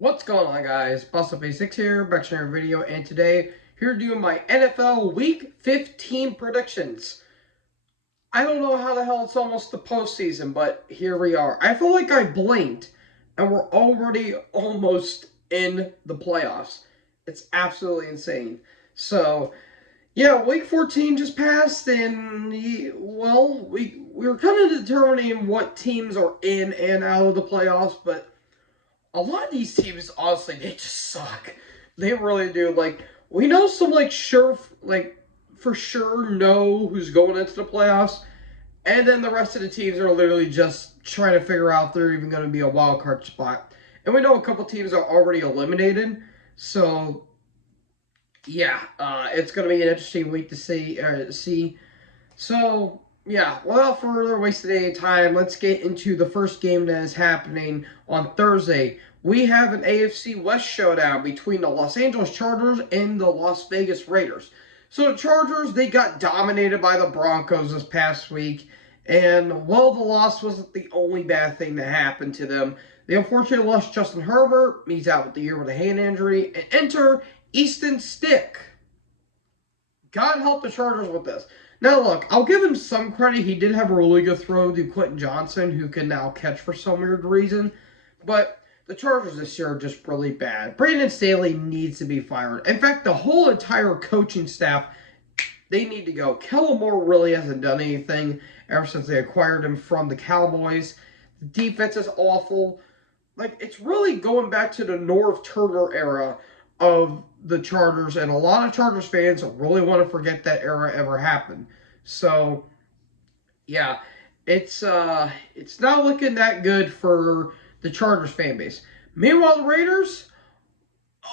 What's going on, guys? BustleP6 here, back to another video, and today here doing my NFL Week 15 predictions. I don't know how the hell it's almost the postseason, but here we are. I feel like I blinked, and we're already almost in the playoffs. It's absolutely insane. So, yeah, Week 14 just passed, and well, we were kind of determining what teams are in and out of the playoffs, but a lot of these teams, honestly, they just suck. They really do. Like, we know some, for sure know who's going into the playoffs, and then the rest of the teams are literally just trying to figure out if they're even going to be a wild card spot. And we know a couple teams are already eliminated, so yeah, it's going to be an interesting week to see. So, yeah, without further wasting any time, let's get into the first game that is happening on Thursday. We have an AFC West showdown between the Los Angeles Chargers and the Las Vegas Raiders. So the Chargers, they got dominated by the Broncos this past week. And while the loss wasn't the only bad thing that happened to them, they unfortunately lost Justin Herbert. He's out with the year with a hand injury. And enter Easton Stick. God help the Chargers with this. Now, look, I'll give him some credit. He did have a really good throw to Quentin Johnson, who can now catch for some weird reason. But the Chargers this year are just really bad. Brandon Staley needs to be fired. In fact, the whole entire coaching staff, they need to go. Kellen Moore really hasn't done anything ever since they acquired him from the Cowboys. The defense is awful. Like, it's really going back to the Norv Turner era of the Chargers, and a lot of Chargers fans really want to forget that era ever happened. So, yeah, it's not looking that good for the Chargers fan base. Meanwhile, the Raiders,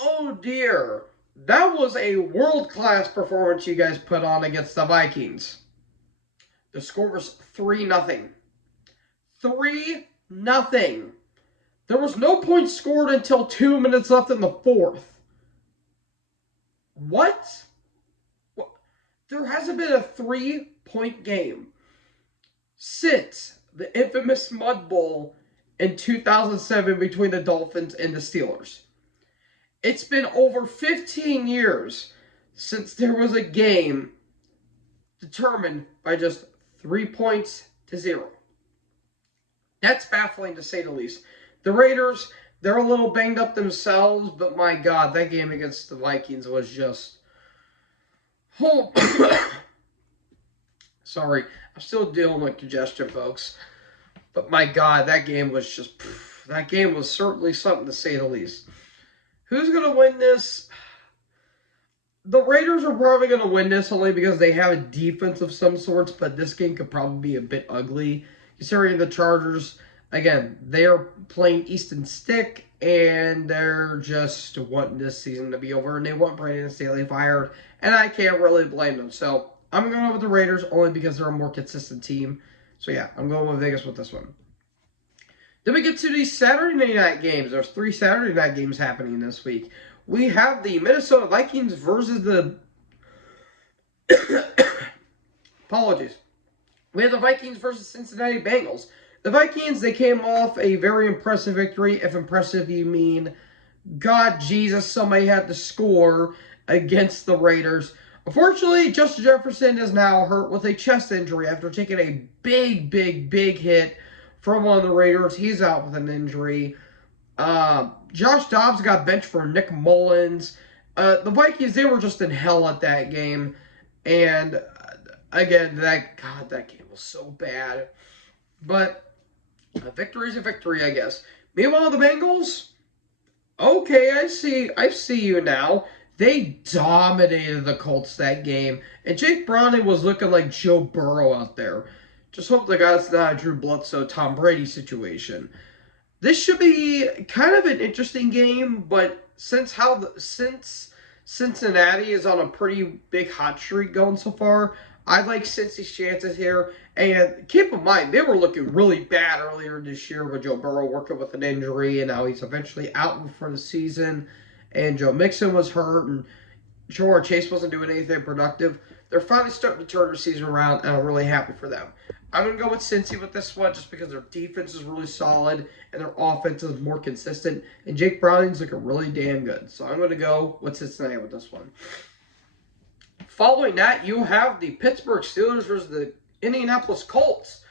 oh dear, that was a world-class performance you guys put on against the Vikings. The score was 3-0. 3-0. There was no points scored until 2 minutes left in the fourth. What? There hasn't been a 3-point game since the infamous Mud Bowl in 2007 between the Dolphins and the Steelers. It's been over 15 years since there was a game determined by just 3 points to 0. That's baffling to say the least. The Raiders, they're a little banged up themselves, but my God, that game against the Vikings was just... Oh, sorry, I'm still dealing with congestion, folks. But my God, that game was just... That game was certainly something to say the least. Who's going to win this? The Raiders are probably going to win this only because they have a defense of some sorts, but this game could probably be a bit ugly. Considering the Chargers, again, they are playing Easton Stick, and they're just wanting this season to be over, and they want Brandon Staley fired, and I can't really blame them. So I'm going with the Raiders only because they're a more consistent team. So yeah, I'm going with Vegas with this one. Then we get to these Saturday night games. There's 3 Saturday night games happening this week. We have the Minnesota Vikings versus the... Apologies. We have the Vikings versus Cincinnati Bengals. The Vikings, they came off a very impressive victory. If impressive, you mean, God, Jesus, somebody had to score against the Raiders. Unfortunately, Justin Jefferson is now hurt with a chest injury after taking a big hit from one of the Raiders. He's out with an injury. Josh Dobbs got benched for Nick Mullins. The Vikings, they were just in hell at that game. And again, that game was so bad. But a victory is a victory, I guess. Meanwhile, the Bengals, okay, I see you now. They dominated the Colts that game. And Jake Browning was looking like Joe Burrow out there. Just hope the guy's not a Drew Bledsoe, Tom Brady situation. This should be kind of an interesting game, but since Cincinnati is on a pretty big hot streak going so far, I like Cincy's chances here. And keep in mind, they were looking really bad earlier this year with Joe Burrow working with an injury, and now he's eventually out for the season. And Joe Mixon was hurt, and Jamar Chase wasn't doing anything productive. They're finally starting to turn their season around, and I'm really happy for them. I'm going to go with Cincy with this one just because their defense is really solid and their offense is more consistent. And Jake Browning's looking really damn good. So I'm going to go with Cincinnati with this one. Following that, you have the Pittsburgh Steelers versus the Indianapolis Colts.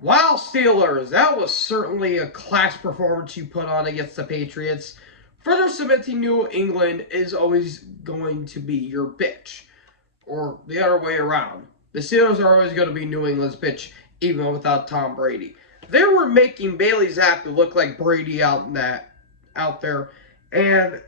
Wow, Steelers, that was certainly a class performance you put on against the Patriots. Further cementing New England is always going to be your bitch, or the other way around. The Steelers are always going to be New England's bitch, even without Tom Brady. They were making Bailey Zappi look like Brady out there, and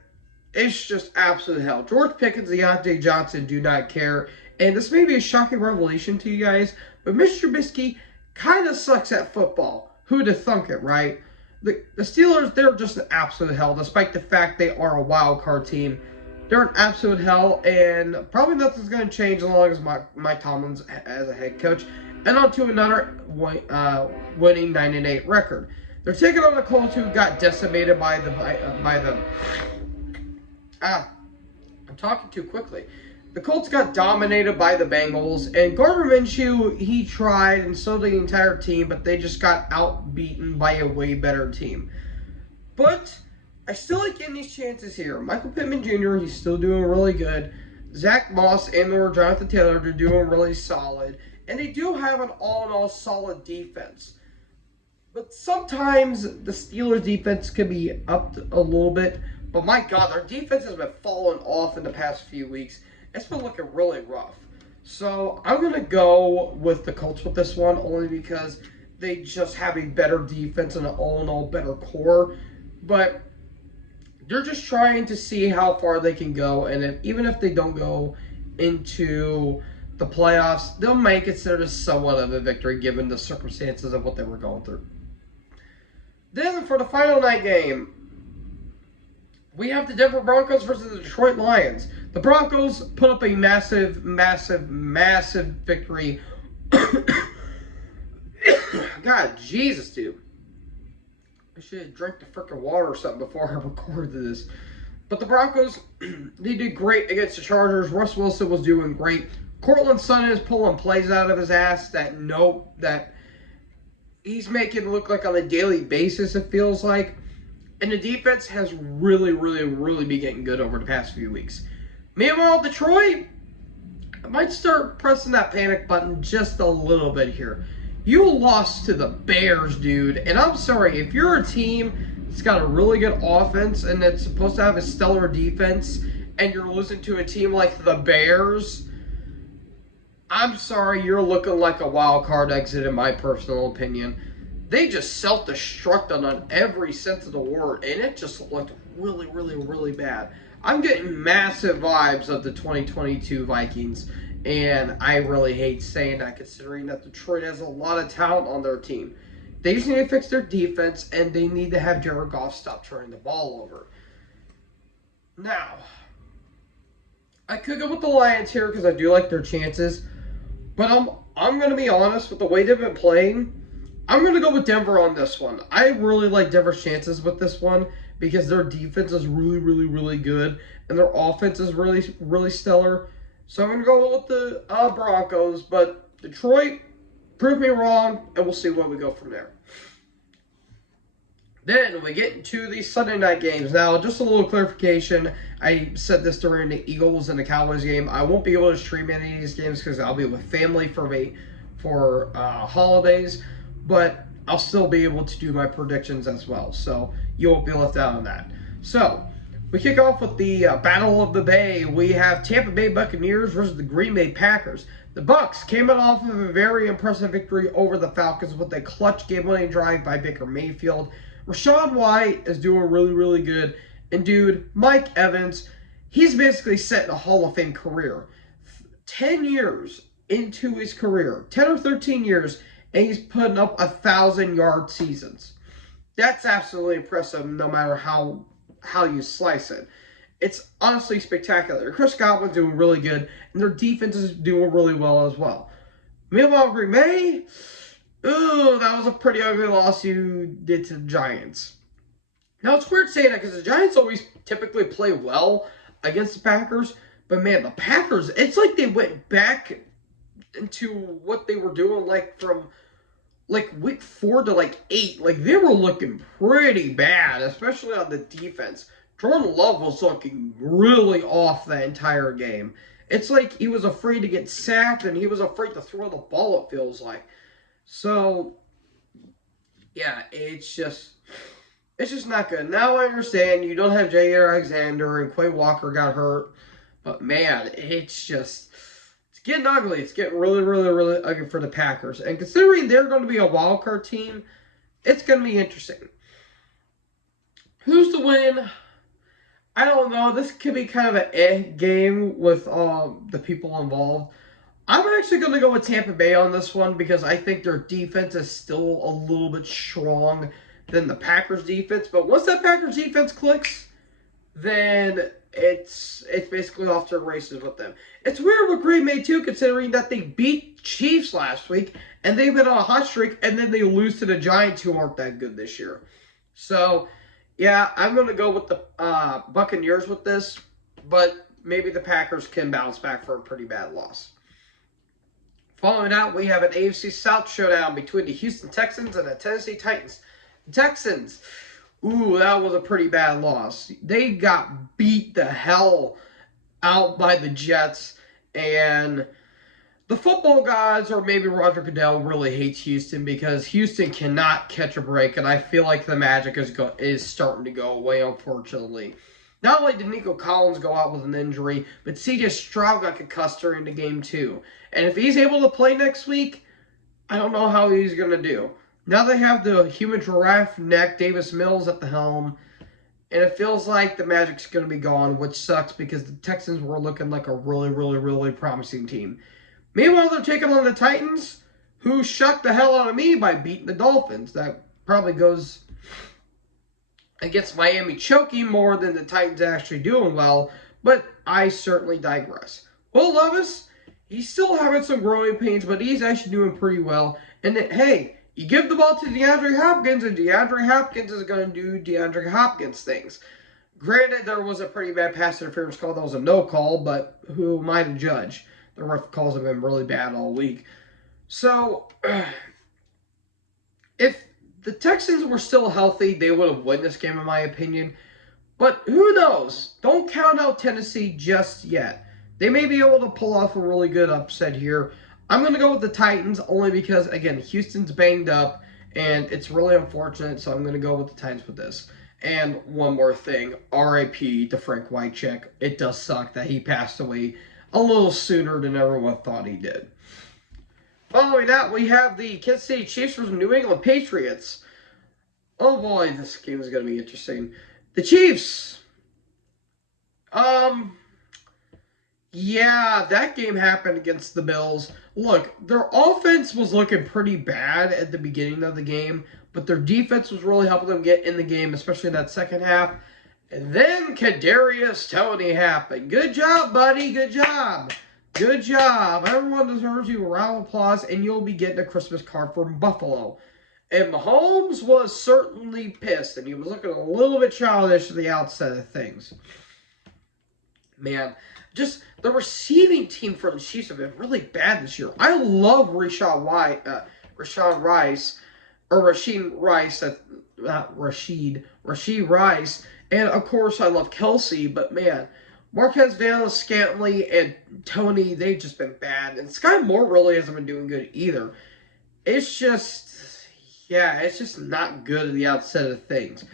it's just absolute hell. George Pickens, Deontay Johnson do not care, and this may be a shocking revelation to you guys, but Mr. Trubisky kind of sucks at football. Who'd have thunk it, right? The Steelers, they're just an absolute hell, despite the fact they are a wild card team. They're an absolute hell, and probably nothing's going to change as long as Mike Tomlin's as a head coach. And on to another winning 9-8 record. They're taking on the Colts, who got decimated by the. I'm talking too quickly. The Colts got dominated by the Bengals, and Gardner Minshew, he tried, and so did the entire team, but they just got outbeaten by a way better team. But I still like getting these chances here. Michael Pittman Jr., he's still doing really good. Zach Moss and or Jonathan Taylor, they're doing really solid. And they do have an all-in-all solid defense. But sometimes the Steelers' defense can be upped a little bit. But my God, their defense has been falling off in the past few weeks. It's been looking really rough. So I'm going to go with the Colts with this one, only because they just have a better defense and an all-in-all better core. But they're just trying to see how far they can go. And even if they don't go into the playoffs, they'll make it considered somewhat of a victory given the circumstances of what they were going through. Then for the final night game, we have the Denver Broncos versus the Detroit Lions. The Broncos put up a massive, massive, massive victory. God, Jesus, dude. I should have drank the freaking water or something before I recorded this. But the Broncos, they did great against the Chargers. Russ Wilson was doing great. Cortland Sutton is pulling plays out of his ass that he's making look like on a daily basis, it feels like. And the defense has really, really, really been getting good over the past few weeks. Meanwhile, Detroit, I might start pressing that panic button just a little bit here. You lost to the Bears, dude. And I'm sorry, if you're a team that's got a really good offense and that's supposed to have a stellar defense, and you're losing to a team like the Bears, I'm sorry, you're looking like a wild card exit in my personal opinion. They just self-destructed on every sense of the word, and it just looked really, really, really bad. I'm getting massive vibes of the 2022 Vikings, and I really hate saying that considering that Detroit has a lot of talent on their team. They just need to fix their defense, and they need to have Jared Goff stop turning the ball over. Now, I could go with the Lions here because I do like their chances, but I'm going to be honest with the way they've been playing. I'm going to go with Denver on this one. I really like Denver's chances with this one because their defense is really, really, really good, and their offense is really, really stellar. So I'm going to go with the Broncos, but Detroit, prove me wrong, and we'll see where we go from there. Then we get into the Sunday night games. Now, just a little clarification. I said this during the Eagles and the Cowboys game. I won't be able to stream any of these games because I'll be with family for holidays. But I'll still be able to do my predictions as well. So you won't be left out on that. So we kick off with the Battle of the Bay. We have Tampa Bay Buccaneers versus the Green Bay Packers. The Bucs came off of a very impressive victory over the Falcons with a clutch game-winning drive by Baker Mayfield. Rachaad White is doing really, really good. And dude, Mike Evans, he's basically set a Hall of Fame career. 10 years into his career, 10 or 13 years, and he's putting up 1,000-yard seasons. That's absolutely impressive no matter how you slice it. It's honestly spectacular. Chris Godwin's doing really good, and their defense is doing really well as well. Meanwhile, Green Bay, ooh, that was a pretty ugly loss you did to the Giants. Now, it's weird saying that because the Giants always typically play well against the Packers, But man, the Packers, it's like they went back into what they were doing like from like week 4 to like 8. Like they were looking pretty bad, especially on the defense. Jordan Love was looking really off that entire game. It's like he was afraid to get sacked and he was afraid to throw the ball, it feels like. So yeah, it's just not good. Now I understand you don't have J.A. Alexander and Quay Walker got hurt, but man, it's getting ugly. It's getting really, really, really ugly for the Packers. And considering they're going to be a wild card team, it's going to be interesting. Who's to win? I don't know. This could be kind of an game with the people involved. I'm actually going to go with Tampa Bay on this one because I think their defense is still a little bit strong than the Packers defense. But once that Packers defense clicks, then it's basically off to the races with them. It's weird with Green Bay too, considering that they beat Chiefs last week and they've been on a hot streak, and then they lose to the Giants, who aren't that good this year. So yeah, I'm going to go with the Buccaneers with this, but maybe the Packers can bounce back for a pretty bad loss. Following out, we have an AFC South showdown between the Houston Texans and the Tennessee Titans. The Texans, ooh, that was a pretty bad loss. They got beat the hell out by the Jets, and the football gods, or maybe Roger Goodell, really hates Houston because Houston cannot catch a break, and I feel like the magic is starting to go away, unfortunately. Not only did Nico Collins go out with an injury, but C.J. Stroud got concussed during the game too. And if he's able to play next week, I don't know how he's going to do. Now they have the human giraffe neck, Davis Mills, at the helm, and it feels like the Magic's going to be gone, which sucks because the Texans were looking like a really, really, really promising team. Meanwhile, they're taking on the Titans, who shocked the hell out of me by beating the Dolphins. That probably goes against Miami choking more than the Titans actually doing well, but I certainly digress. Will Levis, he's still having some growing pains, but he's actually doing pretty well. And hey, you give the ball to DeAndre Hopkins, and DeAndre Hopkins is going to do DeAndre Hopkins things. Granted, there was a pretty bad pass interference call. That was a no call, but who am I to judge? The ref calls have been really bad all week. So, if the Texans were still healthy, they would have won this game, in my opinion. But who knows? Don't count out Tennessee just yet. They may be able to pull off a really good upset here. I'm going to go with the Titans only because, again, Houston's banged up, and it's really unfortunate, so I'm going to go with the Titans with this. And one more thing, R.I.P. to Frank Wycheck. It does suck that he passed away a little sooner than everyone thought he did. Following that, we have the Kansas City Chiefs versus New England Patriots. Oh boy, this game is going to be interesting. The Chiefs. Yeah, that game happened against the Bills. Look, their offense was looking pretty bad at the beginning of the game, but their defense was really helping them get in the game, especially in that second half. And then Kadarius Toney happened. Good job, buddy. Good job. Good job. Everyone deserves you a round of applause, and you'll be getting a Christmas card from Buffalo. And Mahomes was certainly pissed, and he was looking a little bit childish at the outset of things. Man, just the receiving team for the Chiefs have been really bad this year. I love Rashid Rice. And, of course, I love Kelsey, but, man, Marquez Valdes-Scantling and Toney, they've just been bad. And Sky Moore really hasn't been doing good either. It's just not good at the outset of things.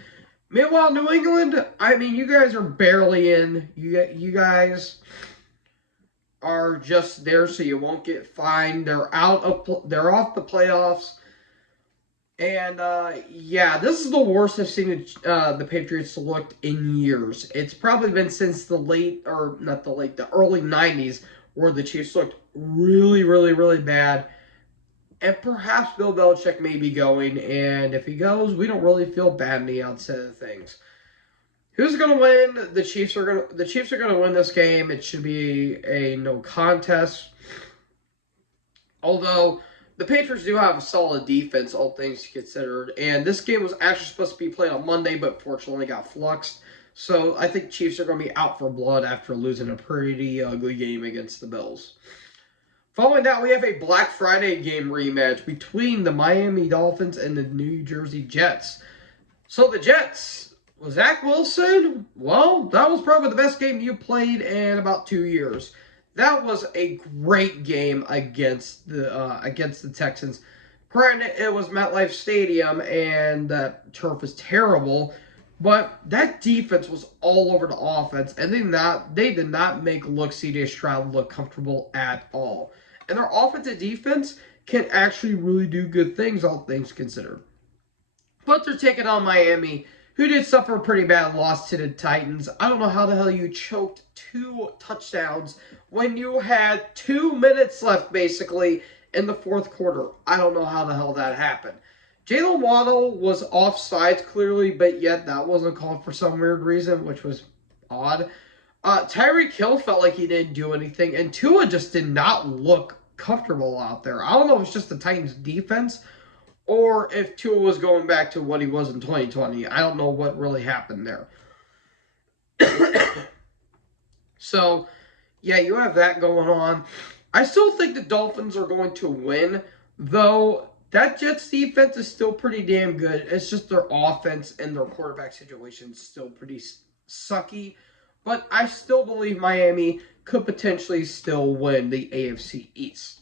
Meanwhile, New England, I mean, you guys are barely in. You guys are just there so you won't get fined. They're off the playoffs. And, this is the worst I've seen the Patriots looked in years. It's probably been since the early 90s where the Chiefs looked really, really, really bad. And perhaps Bill Belichick may be going, and if he goes, we don't really feel bad in the outset of things. Who's going to win? The Chiefs are going to win this game. It should be a no contest. Although the Patriots do have a solid defense, all things considered. And this game was actually supposed to be played on Monday, but fortunately got fluxed. So I think Chiefs are going to be out for blood after losing a pretty ugly game against the Bills. Following that, we have a Black Friday game rematch between the Miami Dolphins and the New Jersey Jets. So the Jets, was Zach Wilson? Well, that was probably the best game you played in about 2 years. That was a great game against the Texans. Granted, it was MetLife Stadium, and that turf is terrible. But that defense was all over the offense, and they did not make C.J. Stroud look comfortable at all. And their offensive defense can actually really do good things, all things considered. But they're taking on Miami, who did suffer a pretty bad loss to the Titans. I don't know how the hell you choked 2 touchdowns when you had 2 minutes left, basically, in the fourth quarter. I don't know how the hell that happened. Jalen Waddle was offsides, clearly, but yet that wasn't called for some weird reason, which was odd. Tyreek Hill felt like he didn't do anything, and Tua just did not look comfortable out there. I don't know if it's just the Titans' defense or if Tua was going back to what he was in 2020. I don't know what really happened there. So, yeah, you have that going on. I still think the Dolphins are going to win, though that Jets defense is still pretty damn good. It's just their offense and their quarterback situation is still pretty sucky. But I still believe Miami could potentially still win the AFC East.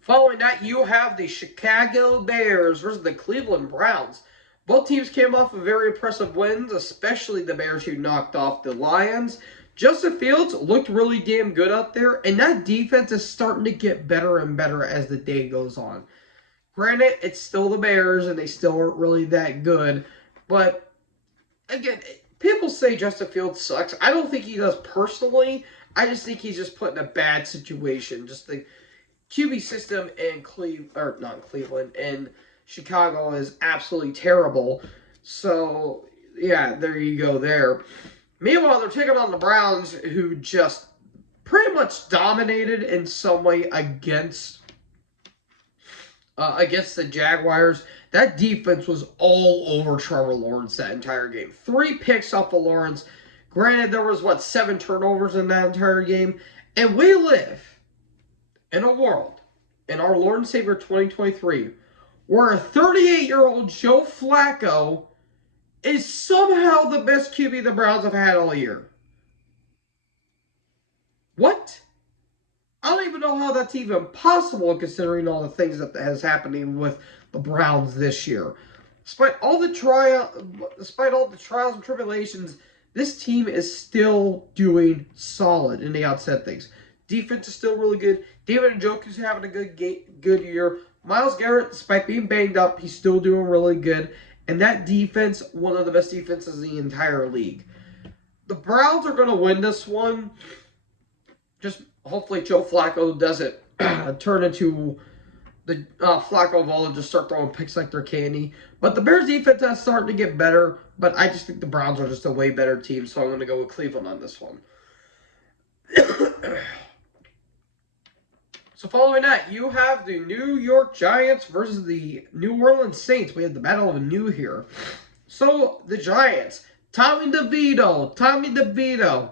Following that, you have the Chicago Bears versus the Cleveland Browns. Both teams came off of very impressive wins, especially the Bears, who knocked off the Lions. Justin Fields looked really damn good out there, and that defense is starting to get better and better as the day goes on. Granted, it's still the Bears, and they still aren't really that good, but again, people say Justin Fields sucks. I don't think he does personally. I just think he's just put in a bad situation. Just the QB system in Cleveland, in Chicago is absolutely terrible. So, yeah, there you go there. Meanwhile, they're taking on the Browns, who just pretty much dominated in some way against the Jaguars. That defense was all over Trevor Lawrence that entire game. 3 picks off of Lawrence. Granted, there was, 7 turnovers in that entire game. And we live in a world, in our Lord and Savior 2023, where a 38-year-old Joe Flacco is somehow the best QB the Browns have had all year. What? I don't even know how that's even possible, considering all the things that has happening with the Browns this year. Despite all the trials and tribulations, this team is still doing solid in the outset things. Defense is still really good. David Njoku's having a good year. Myles Garrett, despite being banged up, he's still doing really good. And that defense, one of the best defenses in the entire league. The Browns are going to win this one. Just hopefully Joe Flacco doesn't turn into the Flacco of all and just start throwing picks like they're candy. But the Bears defense is starting to get better. But I just think the Browns are just a way better team. So I'm going to go with Cleveland on this one. So following that, you have the New York Giants versus the New Orleans Saints. We have the Battle of New here. So the Giants, Tommy DeVito.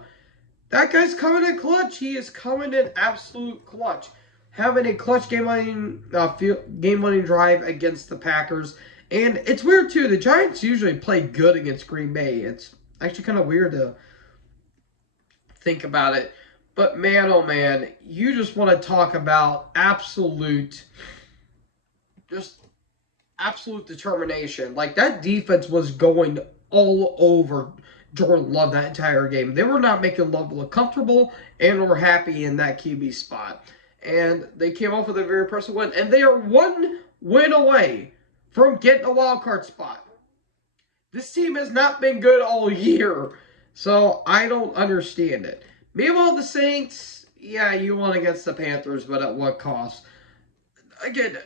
That guy's coming in clutch. He is coming in absolute clutch. Having a clutch game-winning drive against the Packers. And it's weird, too. The Giants usually play good against Green Bay. It's actually kind of weird to think about it. But man, oh man, you just want to talk about absolute determination. Like, that defense was going all over Jordan Love that entire game. They were not making Love look comfortable and were happy in that QB spot. And they came off with a very impressive win. And they are 1 win away from getting a wild card spot. This team has not been good all year. So I don't understand it. Meanwhile, the Saints, yeah, you won against the Panthers, but at what cost? Again,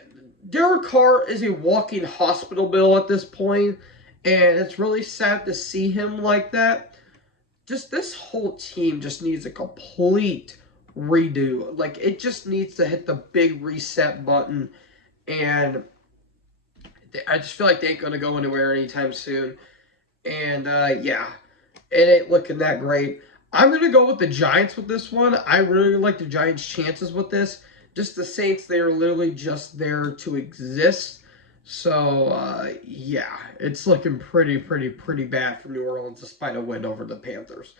Derek Carr is a walking hospital bill at this point, and it's really sad to see him like that. Just this whole team just needs a complete redo. Like, it just needs to hit the big reset button, and I just feel like they ain't going to go anywhere anytime soon. And, yeah, it ain't looking that great. I'm going to go with the Giants with this one. I really like the Giants' chances with this. Just the Saints, they are literally just there to exist. So, yeah, it's looking pretty bad for New Orleans despite a win over the Panthers.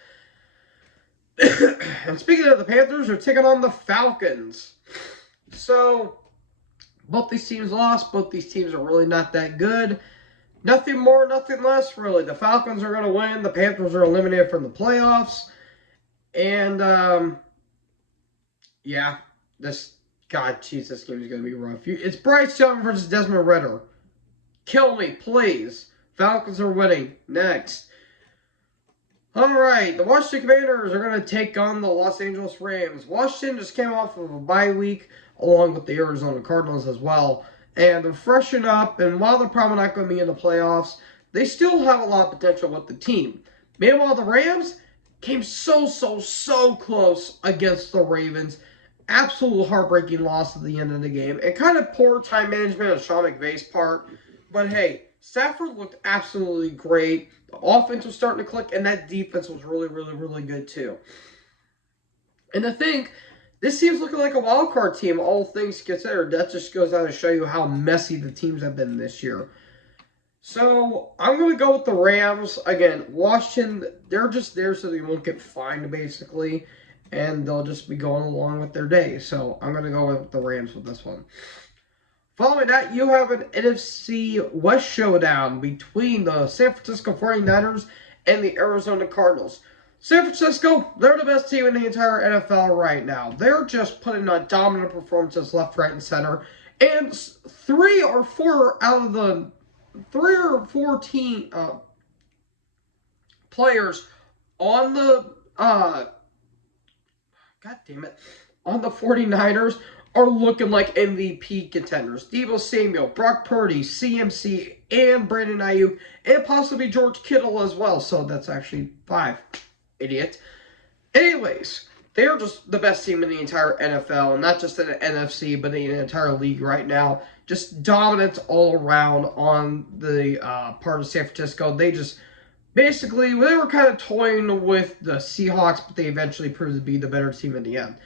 And speaking of the Panthers, they're taking on the Falcons. So, both these teams lost. Both these teams are really not that good. Nothing more, nothing less, really. The Falcons are going to win. The Panthers are eliminated from the playoffs. And, yeah, this game is going to be rough. It's Bryce Young versus Desmond Ridder. Kill me, please. Falcons are winning. Next. All right, the Washington Commanders are going to take on the Los Angeles Rams. Washington just came off of a bye week, along with the Arizona Cardinals as well. And they're freshened up, and while they're probably not going to be in the playoffs, they still have a lot of potential with the team. Meanwhile, the Rams came so close against the Ravens. Absolute heartbreaking loss at the end of the game. And kind of poor time management on Sean McVay's part. But hey, Stafford looked absolutely great. The offense was starting to click, and that defense was really good too. And I think this team's looking like a wild card team, all things considered. That just goes out to show you how messy the teams have been this year. So I'm going to go with the Rams. Again, Washington, they're just there so they won't get fined, basically. And they'll just be going along with their day. So I'm going to go with the Rams with this one. Following that, you have an NFC West showdown between the San Francisco 49ers and the Arizona Cardinals. San Francisco, they're the best team in the entire NFL right now. They're just putting on dominant performances left, right, and center. And three or four team players on the on the 49ers are looking like MVP contenders. Deebo Samuel, Brock Purdy, CMC, and Brandon Ayuk, and possibly George Kittle as well. So that's actually 5. Idiot. Anyways, they are just the best team in the entire NFL, not just in the NFC, but in the entire league right now. Just dominance all around on the part of San Francisco. They just basically, they were kind of toying with the Seahawks, but they eventually proved to be the better team in the end.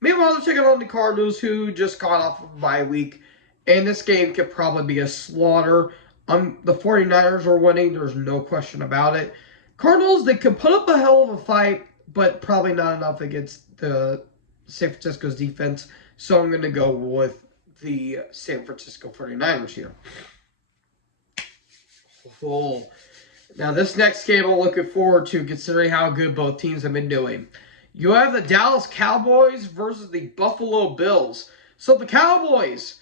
Meanwhile, they're taking on the Cardinals, who just got off of a bye week, and this game could probably be a slaughter. The 49ers are winning. There's no question about it. Cardinals, they could put up a hell of a fight, but probably not enough against the San Francisco's defense. So I'm going to go with the San Francisco 49ers here. Oh. Now, this next game I'm looking forward to, considering how good both teams have been doing. You have the Dallas Cowboys versus the Buffalo Bills. So the Cowboys,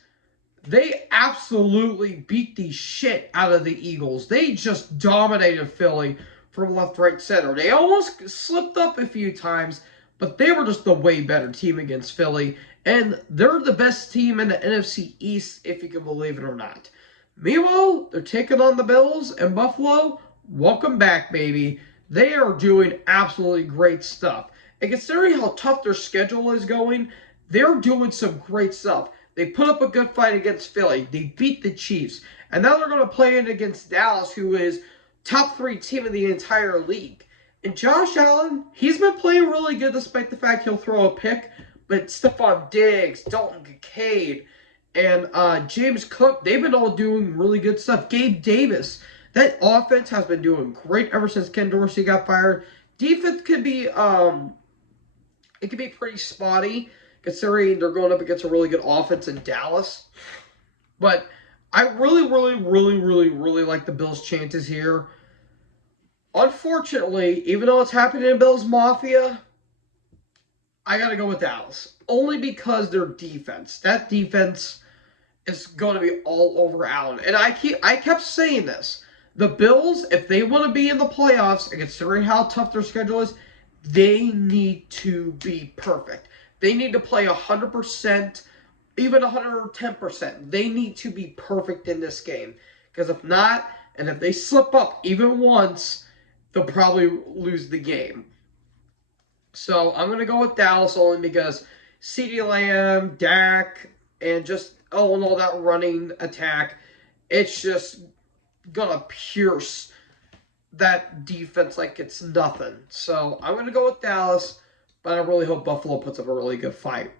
they absolutely beat the shit out of the Eagles. They just dominated Philly from left, right, center. They almost slipped up a few times, but they were just the way better team against Philly. And they're the best team in the NFC East, if you can believe it or not. Meanwhile, they're taking on the Bills and Buffalo. Welcome back, baby. They are doing absolutely great stuff. And considering how tough their schedule is going, they're doing some great stuff. They put up a good fight against Philly. They beat the Chiefs. And now they're going to play it against Dallas, who is top 3 team in the entire league. And Josh Allen, he's been playing really good despite the fact he'll throw a pick. But Stephon Diggs, Dalton Kincaid, and James Cook, they've been all doing really good stuff. Gabe Davis, that offense has been doing great ever since Ken Dorsey got fired. Defense could be, it could be pretty spotty, considering they're going up against a really good offense in Dallas. But I really like the Bills' chances here. Unfortunately, even though it's happening in Bills Mafia, I got to go with Dallas. Only because their defense. That defense is going to be all over Allen. And I kept saying this. The Bills, if they want to be in the playoffs, and considering how tough their schedule is, they need to be perfect. They need to play 100%, even 110%. They need to be perfect in this game. Because if not, and if they slip up even once, they'll probably lose the game. So I'm going to go with Dallas only because CeeDee Lamb, Dak, and just all that running attack, it's just going to pierce that defense like it's nothing. So I'm going to go with Dallas, but I really hope Buffalo puts up a really good fight.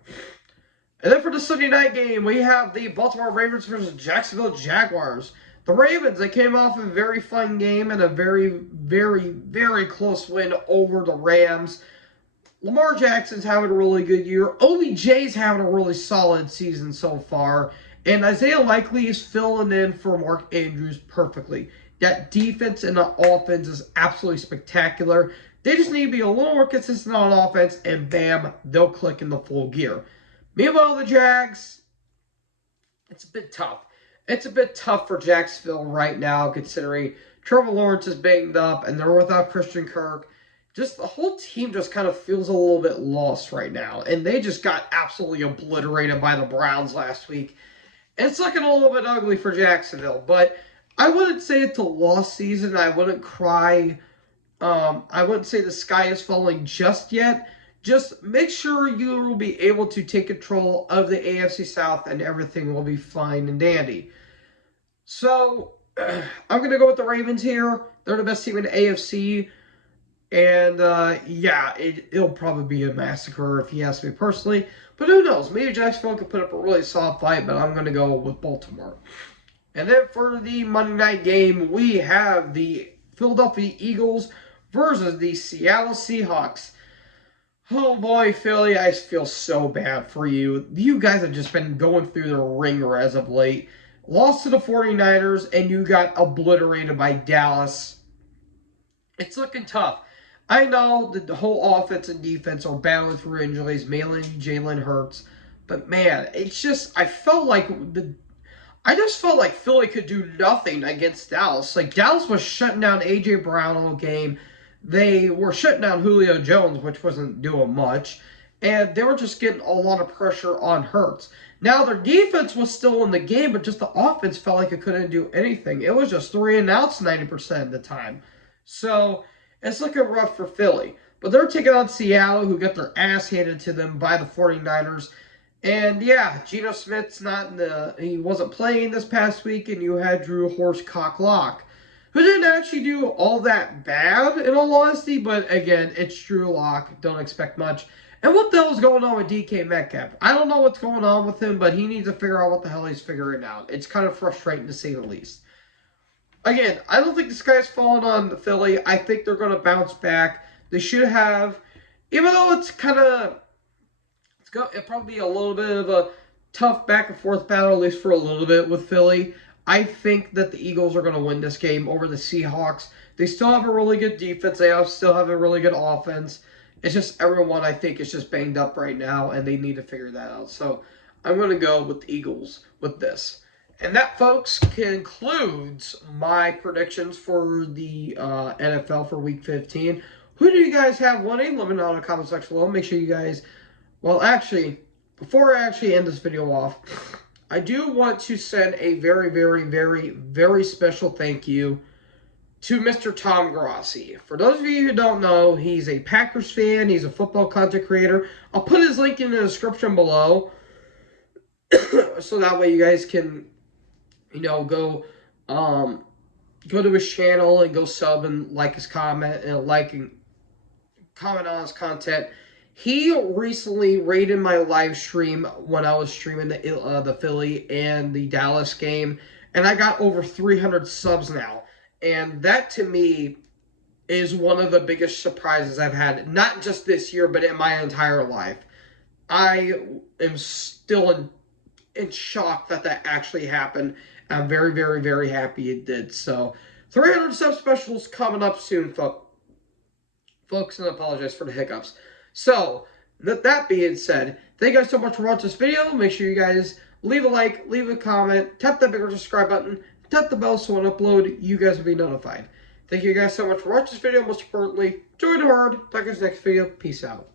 And then for the Sunday night game, we have the Baltimore Ravens versus Jacksonville Jaguars. The Ravens, they came off a very fun game and a very, very, very close win over the Rams. Lamar Jackson's having a really good year. OBJ's having a really solid season so far. And Isaiah Likely is filling in for Mark Andrews perfectly. That defense and the offense is absolutely spectacular. They just need to be a little more consistent on offense, and bam, they'll click in the full gear. Meanwhile, the Jags, it's a bit tough. It's a bit tough for Jacksonville right now, considering Trevor Lawrence is banged up, and they're without Christian Kirk. Just the whole team just kind of feels a little bit lost right now. And they just got absolutely obliterated by the Browns last week. And it's looking a little bit ugly for Jacksonville. But I wouldn't say it's a lost season. I wouldn't cry. I wouldn't say the sky is falling just yet. Just make sure you will be able to take control of the AFC South and everything will be fine and dandy. So, I'm going to go with the Ravens here. They're the best team in the AFC. And, yeah, it'll probably be a massacre if you ask me personally. But who knows? Maybe Jacksonville could put up a really solid fight, but I'm going to go with Baltimore. And then for the Monday night game, we have the Philadelphia Eagles versus the Seattle Seahawks. Oh boy, Philly, I feel so bad for you. You guys have just been going through the ringer as of late. Lost to the 49ers, and you got obliterated by Dallas. It's looking tough. I know that the whole offense and defense are battling through injuries, mainly Jalen Hurts. But man, it's just I just felt like Philly could do nothing against Dallas. Like Dallas was shutting down AJ Brown all game. They were shutting down Julio Jones, which wasn't doing much. And they were just getting a lot of pressure on Hurts. Now, their defense was still in the game, but just the offense felt like it couldn't do anything. It was just 3 and outs 90% of the time. So, it's looking rough for Philly. But they're taking on Seattle, who got their ass handed to them by the 49ers. And yeah, Geno Smith's he wasn't playing this past week, and you had Drew Horsecock Lock, who didn't actually do all that bad, in all honesty, but again, it's Drew Lock. Don't expect much. And what the hell is going on with DK Metcalf? I don't know what's going on with him, but he needs to figure out what the hell he's figuring out. It's kind of frustrating to say the least. Again, I don't think the sky's falling on Philly. I think they're going to bounce back. They should have, even though it'll probably be a little bit of a tough back and forth battle, at least for a little bit with Philly. I think that the Eagles are going to win this game over the Seahawks. They still have a really good defense. They still have a really good offense. It's just everyone, I think, is just banged up right now, and they need to figure that out. So I'm going to go with the Eagles with this. And that, folks, concludes my predictions for the NFL for Week 15. Who do you guys have winning? Let me know in the comment section below. Make sure you guys... Well, actually, before I actually end this video off, I do want to send a very, very, very, very special thank you to Mr. Tom Grossi. For those of you who don't know, he's a Packers fan. He's a football content creator. I'll put his link in the description below so that way you guys can, go to his channel and go sub and like his comment and comment on his content. He recently rated my live stream when I was streaming the Philly and the Dallas game, and I got over 300 subs now. And that, to me, is one of the biggest surprises I've had, not just this year, but in my entire life. I am still in shock that actually happened. I'm very, very, very happy it did. So, 300 sub specials coming up soon, folks, and I apologize for the hiccups. So, that being said, thank you guys so much for watching this video. Make sure you guys leave a like, leave a comment, tap that big subscribe button, tap the bell so when I upload, you guys will be notified. Thank you guys so much for watching this video. Most importantly, enjoy the hard. Talk to you next video. Peace out.